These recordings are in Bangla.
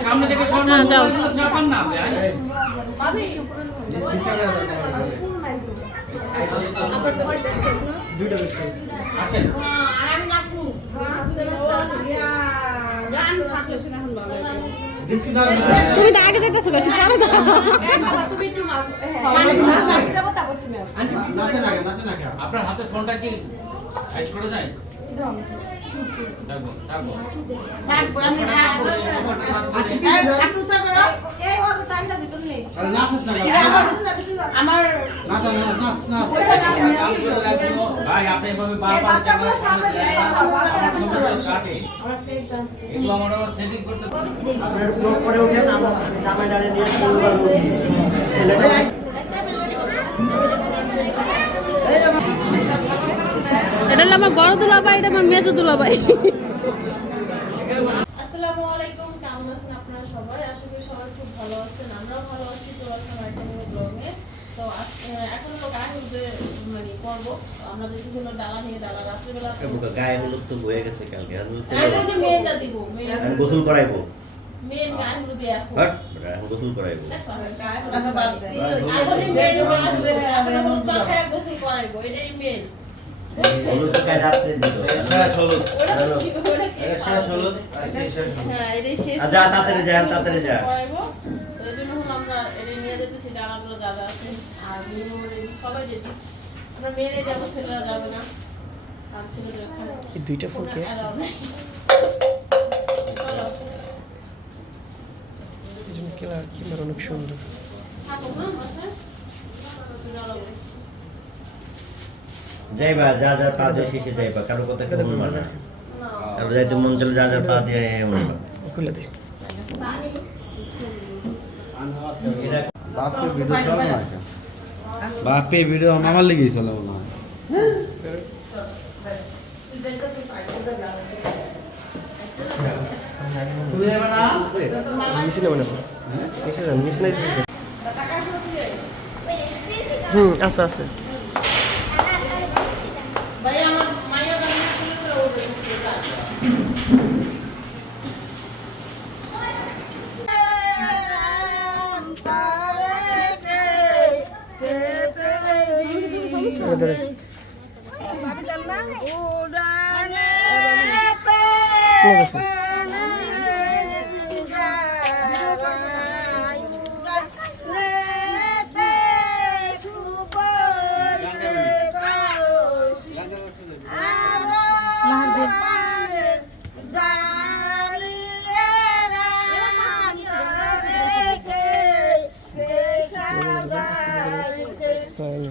সামনে থেকে সামনে হ্যাঁ, যাও। চাপান না ভাই আসেন। আর আমি নাচবো। গান থাকলে শুনে এখন ভালো। তুমি তো আগে যেতেছো না তুমি যাও আপনার হাতে ফোনটা কি সাইড করে যায়? থাকব থাকব থাকব, আমি থাকব। এই, আপনি সব করো। এই, ও তো টাইমটা ভিতর নেই। এটা হলো আমার বড় দুলাভাই এটা আমার মেজো দুলাভাই। আসসালামু আলাইকুম কেমন আছেন আপনারা সবাই? আশা করি সবাই খুব ভালো আছেন আমরাও ভালো আছি চলে আসলাম একটা নিউ ব্লগে তো এখন হলো গায়ে হলুদে মানে করব আমাদের বিভিন্ন ডালা নিয়ে ডালা রাত্রিবেলা গায়ে হলুদ তো হয়ে গেছে কালকে। হলুদ মেনটা দিব আমি গোসল করাইবো। মেন গায়ে হলুদে এখন। গোসল করাইবো। হলুদ মেন হলুদে হলুদ মাখায় গোসল করাইবো এটাই মেন হলুদ তো রাখতে দিত হলুদ। ওটা তো কি হলুদ? হ্যাঁ এটাই শেষ যা তাড়াতাড়ি যা তাড়াতাড়ি যা। আর রেডি সবাই রেডি আমরা মেয়েরে যাব ছেলেরা যাবে না আর ছেলেদের এই দুইটা কে কিলার অনেক সুন্দর। বাসায়? যাইবা যা যা পা দিয়ে শেষে যাইবা কারও কথা দেখো মানে না। তারপর যাইতে মন চলে যা যা পা দিয়ে খুলে দে ভিডিও না বাপের ভিডিও আমার লেগেই চলে মনে হয়। নাই হুম আছে আছে।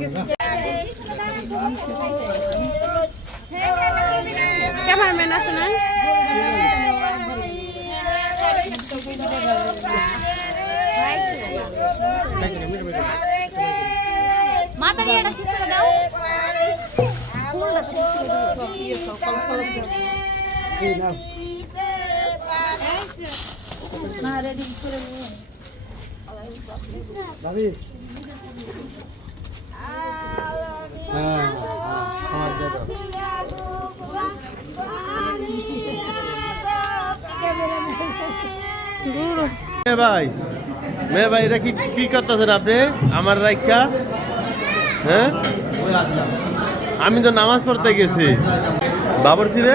হচ্ছে। গীত গান সেটা দেবে ছবি টুক ধরে ক্যামেরাম্যান আছে না ভাবি হ্যাঁ ভাই মে ভাই, এটা কি কি করতেছেন আপনি? আমার রাইখা? হ্যাঁ? আমি তো নামাজ পড়তে গেছি। বাবরচি রে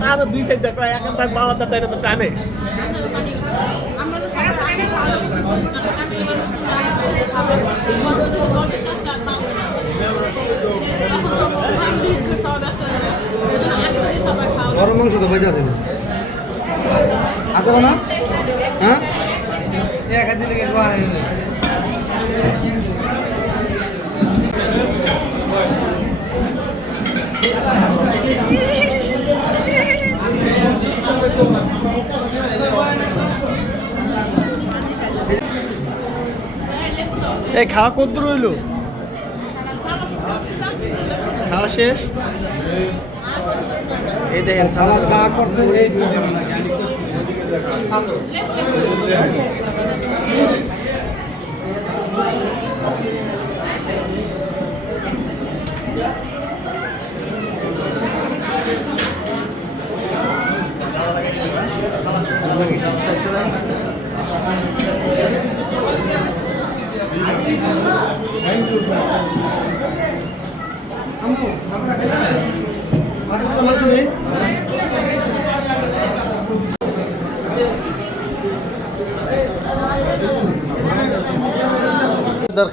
ফ্যামিলি সব ব্যস্ত হয়ে যাবে এই জন্য আগে থেকে সবাই খাওয়া গরম মাংস তো বেঁচে আছে না? হ্যাঁ? এক খাওয়া হয় না? এই খাওয়া কত দূর হইল খাওয়া শেষ? এই দেখেন সালা চা করছে এই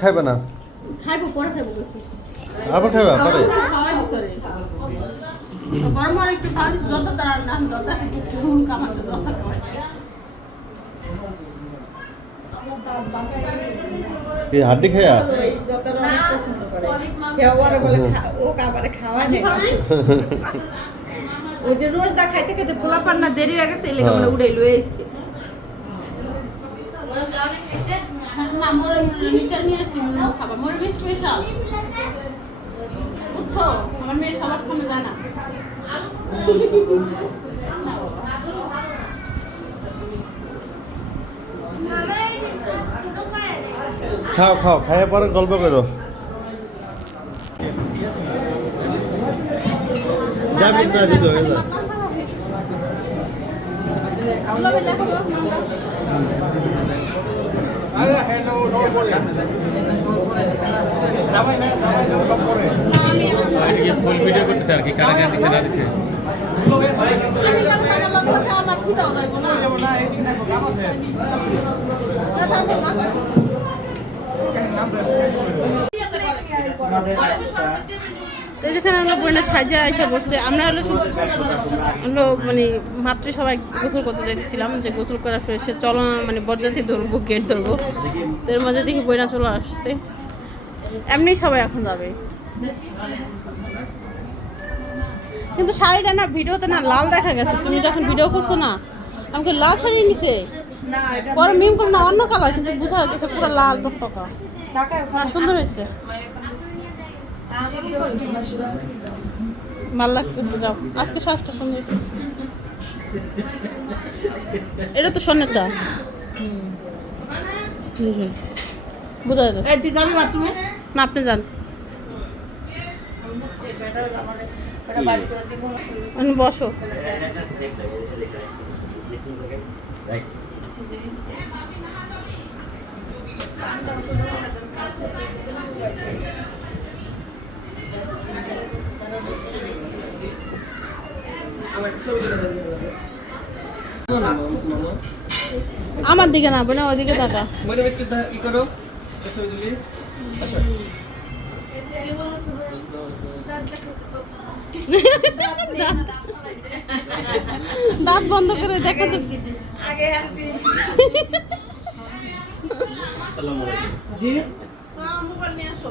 খাইবে না? খাইবো পরে খাইবো কিছু আবার খাইবা? পরে। গরম আর একটু খাওয়া যত তারা নাম একটু কামাতে খাওয়াই এই হাড্ডি খাইয়া? ওই যে রোজ দা খাইতে খাইতে পোলা পান্না দেরি হয়ে গেছে এলে আমরা উড়াই লয়ে এসেছি না মোরে নিচে নিয়ে আসি খাবার। মোরে বেশ স্পেশাল। বুঝছ? আমার মেয়ে সবার সামনে জানা। খাও খাও খাইয়া পরে গল্প করো। যাবি না দিতে হয়ে যা। ফুল ভিডিও করতেছে আর কি কারা কারা দিছে না দিছে আমি তো যেখানে আমরা বইনা সাজা এসে বসতে। আমরা হলো হলো মানে মাত্র সবাই গোসল করতে যাইতেছিলাম, যে গোসল করার পরে সে চলো মানে বরযাত্রী ধরবো, গেট ধরবো। তো এর মধ্যে দেখি বইনা চলে আসছে। এমনি সবাই এখন যাবে। কিন্তু শাড়িটা না, ভিডিওতে না লাল দেখা গেছে। তুমি যখন ভিডিও করছ না, আমাকে লাল শাড়ি নিছে। পরে মিম করে না, অন্য কালার কিন্তু বোঝা গেছে পুরো লাল টকটকা। সুন্দর হয়েছে। ভালো লাগতেছে যাও। আজকে শ্বাসটা হয়েছে। এটা তো হুম। বোঝা যাচ্ছে। তুই যাবি বাথরুমে? না আপনি যান। বসো। আমার দিকে না বোনা ওইদিকে টাকা মানে একটু ই করো আচ্ছা দাঁত বন্ধ করে দেখো তো। জি? মোবাইল নিয়ে আসো।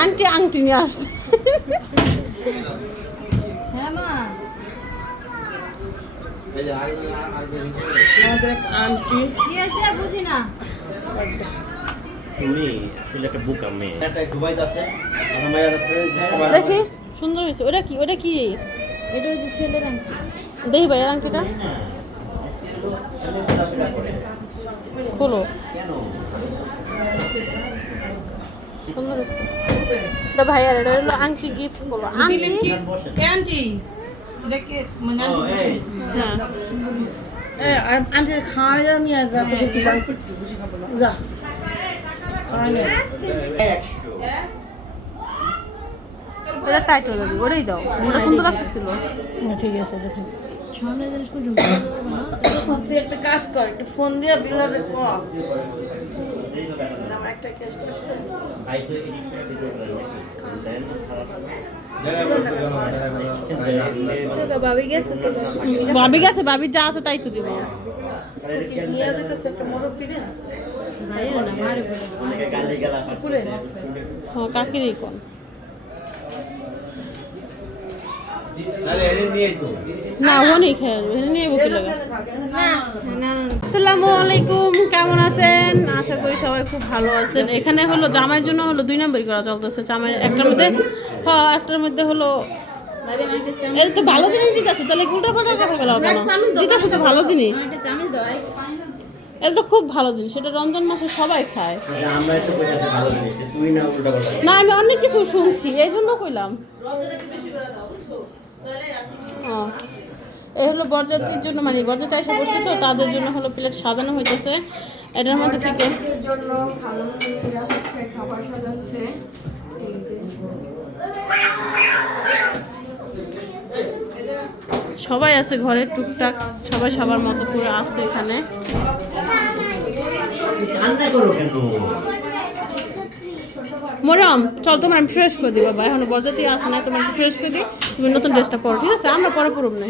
আংটি আংটি নিয়ে আসছে হ্যাঁ মা। আমাদের আংটি কি আছে বুঝি না। সবার দেখি। সুন্দর হয়েছে। ওটা কি? ওটা কি? এটা হচ্ছে ছেলের আংটি। দেখি ভাই আংটিটা। খোলো। হয়েছে এটা ভাইয়ার এটা হলো আংটি গিফট করল আংটি আন্টি এটা কি মানে ও, এই, হ্যাঁ আন্টি খাওয়া নিয়ে যা যা এটা টাইট হয়ে যাবে ওটাই দাও ওটা সুন্দর লাগতেছিল ঠিক আছে দেখেন সামনে জিনিস একটা কাজ কর একটা ফোন দিয়ে বিলারে ক ভাবি গেছে ভাবি গেছে। ভাবি যা আছে তাই তো দিব। কাকি কিনে? না গালা করে হ্যাঁ নিয়ে বকি লাগা। আসসালামু আলাইকুম কেমন আছেন? আশা করি সবাই খুব ভালো আছেন। এখানে হলো জামাইয়ের জন্য হলো দুই নম্বরই করা চলতেছে। জামাই একটার মধ্যে হ্যাঁ একটার মধ্যে হলো এটা তো ভালো জিনিস দিতেছে তাহলে উল্টা পাল্টা কথা বলা কেন দিতেছে তো ভালো জিনিস। এটা তো খুব ভালো জিনিস এটা রমজান মাসে সবাই খায়। না আমি অনেক কিছু শুনছি এই জন্য কইলাম। ও, এই হলো বরযাত্রীর জন্য মানে বরযাত্রী এসে বসছে তো তাদের জন্য হলো প্লেট সাজানো হইতেছে। এটার মধ্যে থেকে জন্য হচ্ছে খাবার সাজাচ্ছে। এই যে। সবাই আছে ঘরে টুকটাক সবাই সবার মতো করে আছে এখানে। কান্না করো কেন? মরম চল তোমার আমি ফ্রেশ করে দিই বাবা। এখন বরযাত্রী আসে না তোমার ফ্রেশ করে দিই। তুমি নতুন ড্রেসটা পরো, ঠিক আছে? আমরা পরে পরব না।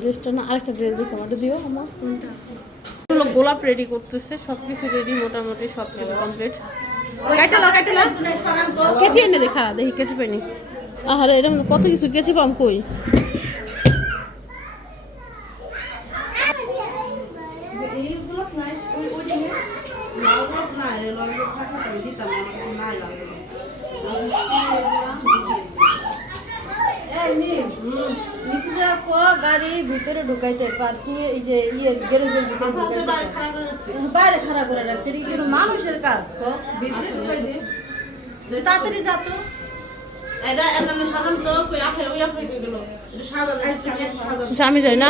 ড্রেসটা না, আরেকটা ড্রেস দেখো আমাকে দিও আমার কোনটা? গোলাপ রেডি করতেছে সব কিছু রেডি মোটামুটি সব কিছু কমপ্লিট কাইটা লাও কেচি এনে দেখা দেখি, কেচি পাইনি। আহারে এরকম কত কিছু কেচি পাম কই এই মিম নিচে যা কো গাড়ি ভিতরে ঢুকাইতে পার্কিং এই যে ইয়ে গ্যারেজের ভিতরে বাইরে খারাপ করে রাখছে এটা মানুষের কাজ কো তাড়াতাড়ি যা তো এটা এমন সাধারণ তো কই আপে ওই আপে কই গেল এটা সাধারণ সাধারণ আচ্ছা, আমি যাই না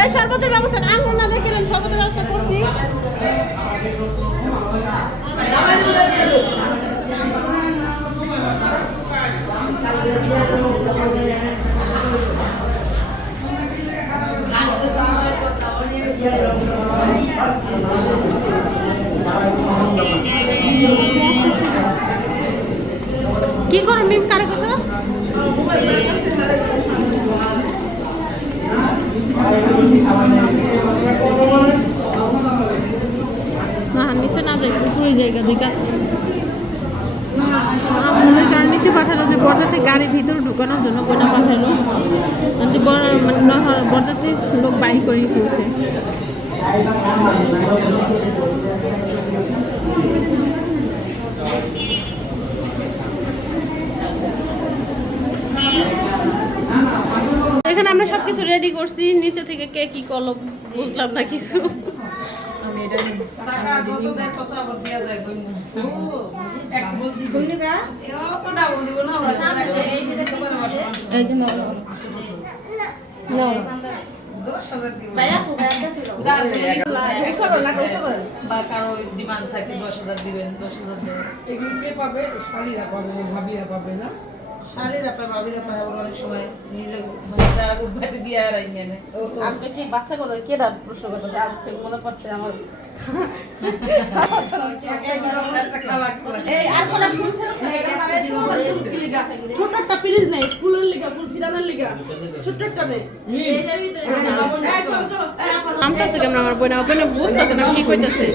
এই শরবতের ব্যবস্থা আঙুর না দেখলেন শরবতের ব্যবস্থা করছি কি করো মিম কারে কথা না নিচে না যাই পুকুরের জায়গা দিকা মনের কারণ নিচে পাঠালো যে বরযাত্রী গাড়ি ভিতরে ঢুকানোর জন্য গোটা পাঠালো কিন্তু বর- না- বরযাত্রী লোক বাইক করে ফেলছে এখানে আমরা সব কিছু রেডি করছি। নিচে থেকে কে কি করল বুঝলাম না কিছু। বা কারও ডিমান্ড থাকে দশ হাজার দিবেন দশ হাজার এগুলো কে পাবে শালিরা পাবে ভাবিরা পাবে না শাড়ির আপনার ভাবিরা পায় আবার অনেক সময় নিজে যারা দিয়ে আর আপনি কি বাচ্চা কথা কে ডাক প্রশ্ন করতে মনে পড়ছে আমার ছোট একটা পিরিজ নেই ফুলের লিগা ফুল ছিড়ানোর লিগা ছোট্ট একটা কি কইতাছে?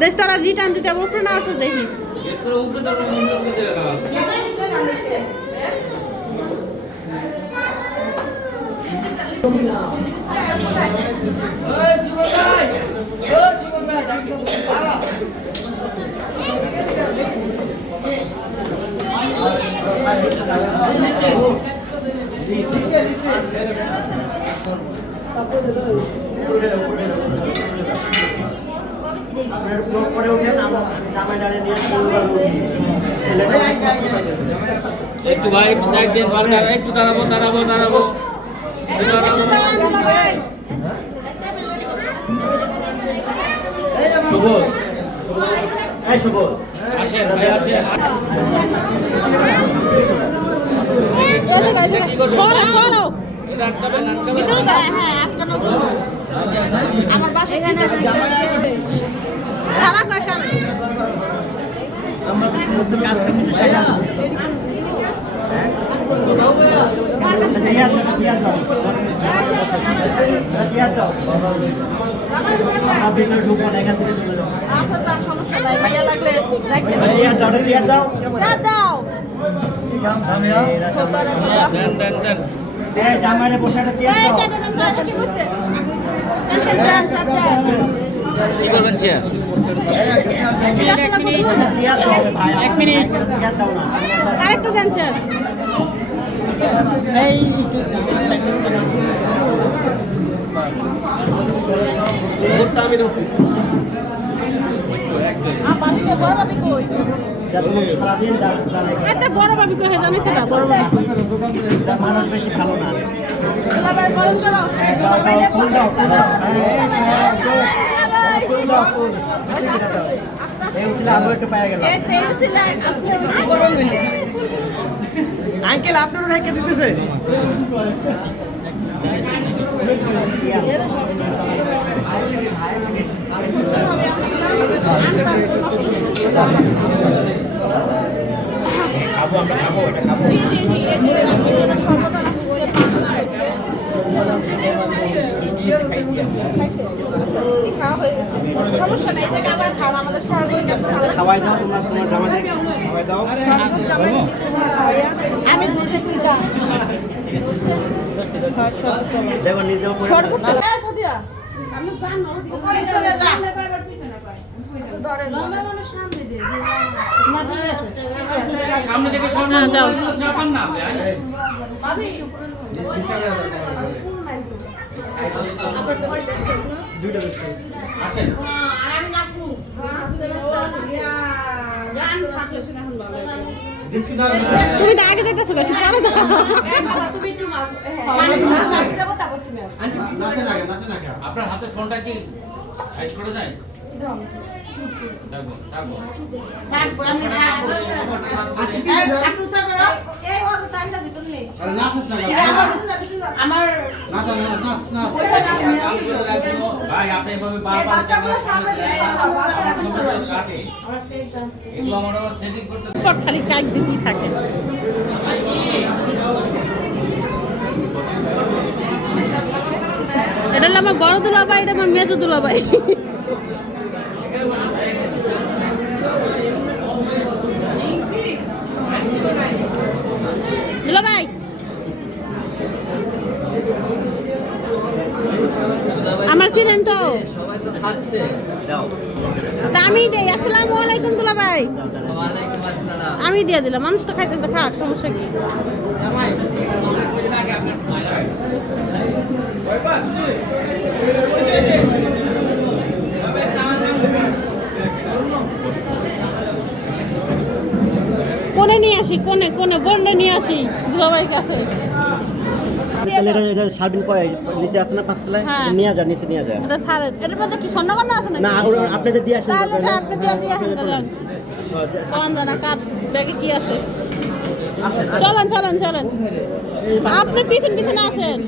দেখ তোরা রিটার্ন যদি আবার উপরে না আসে দেখিস উঠে আমার জামাই দাঁড়িয়ে নিয়ে একটু ভাই একটু সাইড ভাই একটু দাঁড়াবো দাঁড়াবো দাঁড়াবো। দাঁড়াবো সুবোধ এই সুবোধ আসেন ভাই আসেন কি করছ? সরো সরো এটা আটকাবেন আটকাবেন ভিতরে যাও হ্যাঁ আটকানো আমার বাসা এখানে সারা আমরা তো সমস্ত কাজ করতেছি চেয়ার চেয়ার চেয়ার ভিতরে ঢুকবো না এখান থেকে চলে যাও আচ্ছা চেয়ার দাও চেয়ার দাও যা দাও জামাইরে বসে একটা চেয়ার দাও কি করবেন চেয়ার চেয়ার এক মিনিট চেয়ার আরেকটা যান চান বড় ভাবি কই জানিস না বড় ভাবি। মানুষ বেশি ভালো না এই, এই উসিলা একটু পেয়ে গেলাম আঙ্কেল আপনারও রেখে দিতেছে। খাব আমরা খাব এটা খাব জি জি জি এই যে খাওয়াই দাও। তোমরা তোমার খাওয়াই দাও থেকে সরুন হ্যাঁ, আসেন আর আমি নাচবো গান থাকলে শুনে। তুমি আগে যেতেছো পরে দাও তুমি একটু মাছ হ্যাঁ যাব তারপর তুমি আসো আপনার হাতের ফোনটা কি সাইড করে যায়? আমার ভাই আপনি এভাবে বারবার এগুলো আমার আবার সেটিং করতে খালি কাক দিতেই থাকে? এটা হলো আমার বড় দুলাভাই এটা আমার মেজো দুলাভাই দুলাভাই চিনেন তো সবাই তো খাচ্ছে। তা আমি দেই আসসালামু আলাইকুম দুলাভাই ওয়ালাইকুম আসসালাম। আমি দিয়ে দিলাম মানুষ তো খাইতেছে খাক সমস্যা কি? কোনে নিয়ে আসি কোনে কোনে বন্ডে নিয়ে আসি দুলাভাইয়ের কাছে তাহলে এটা এটা সার্ভিং পয়েন্ট নিচে আছে না পাঁচতলায় হ্যাঁ। নিয়ে যা নিচে নিয়ে যা। এটা সারের এটার মধ্যে কি স্বর্ণকন্যা আছে না ওরা- আপনাদের দিয়ে আসেন তাহলে আপনি দিয়ে দিয়ে আসেন যান। হ্যাঁ, জানা ব্যাগে কি আছে। চলেন চলেন চলেন। আপনি পিছন পিছনে আসেন।